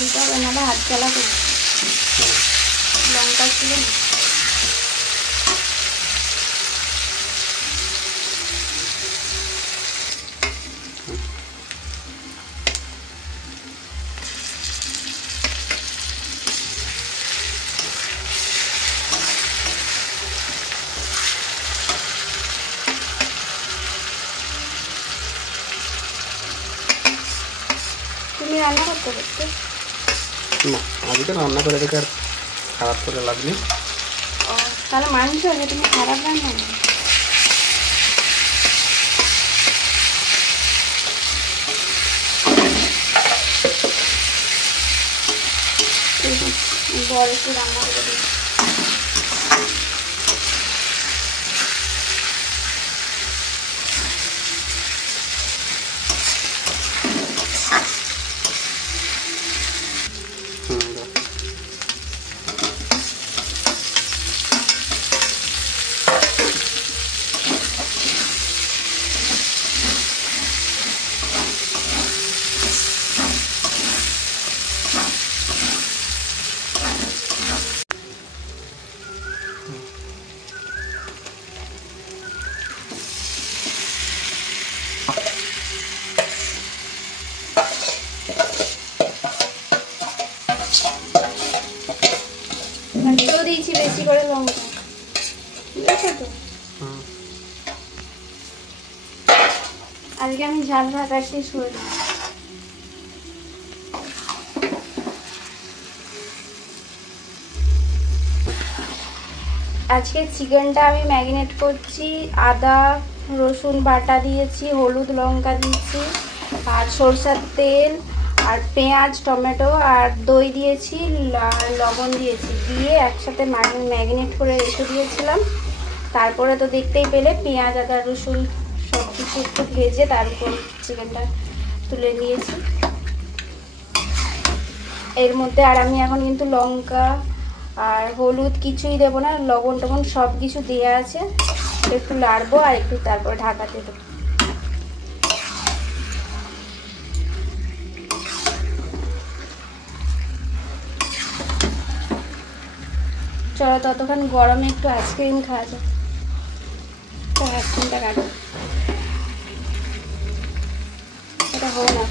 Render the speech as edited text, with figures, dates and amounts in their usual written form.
দিতে হবে, নাহলে হাত জ্বালা করবে। লঙ্কা ছিল না। তুমি রান্না করতে করতে না, আজকে রান্না করে দেখে আর খারাপ করে লাগবে। ও তাহলে মাংস হলে তুমি খারাপ রান্না করো। বড় একটু রান্না করে দিই। দিয়েও দিয়েছি বেশি করে লঙ্কা, বুঝেছো তো? আজকে আমি ঝাল ভাত রাখতে শুরু করি। আজকে চিকেনটা আমি ম্যারিনেট করছি। আদা রসুন বাটা দিয়েছি, হলুদ লঙ্কা দিয়েছি, আর সরষের তেল, আর পেঁয়াজ টমেটো আর দই দিয়েছি, আর লবণ দিয়েছি, দিয়ে একসাথে ম্যারিনেট করে রেখে দিয়েছিলাম। তারপরে তো দেখতেই পেলে পেঁয়াজ আদা রসুন সব কিছু একটু ভেজে তারপর চিকেনটা তুলে নিয়েছি। এর মধ্যে আর আমি এখন কিন্তু লঙ্কা আর হলুদ কিছুই দেবো না, লবণ টবণ সব কিছু দেওয়া আছে। একটু নাড়বো আর একটু তারপরে ঢাকাতে দেবো। চলো ততক্ষণ গরমে একটু আইসক্রিম খাওয়া যায়। আইসক্রিমটা কাটো, এটা হোক না।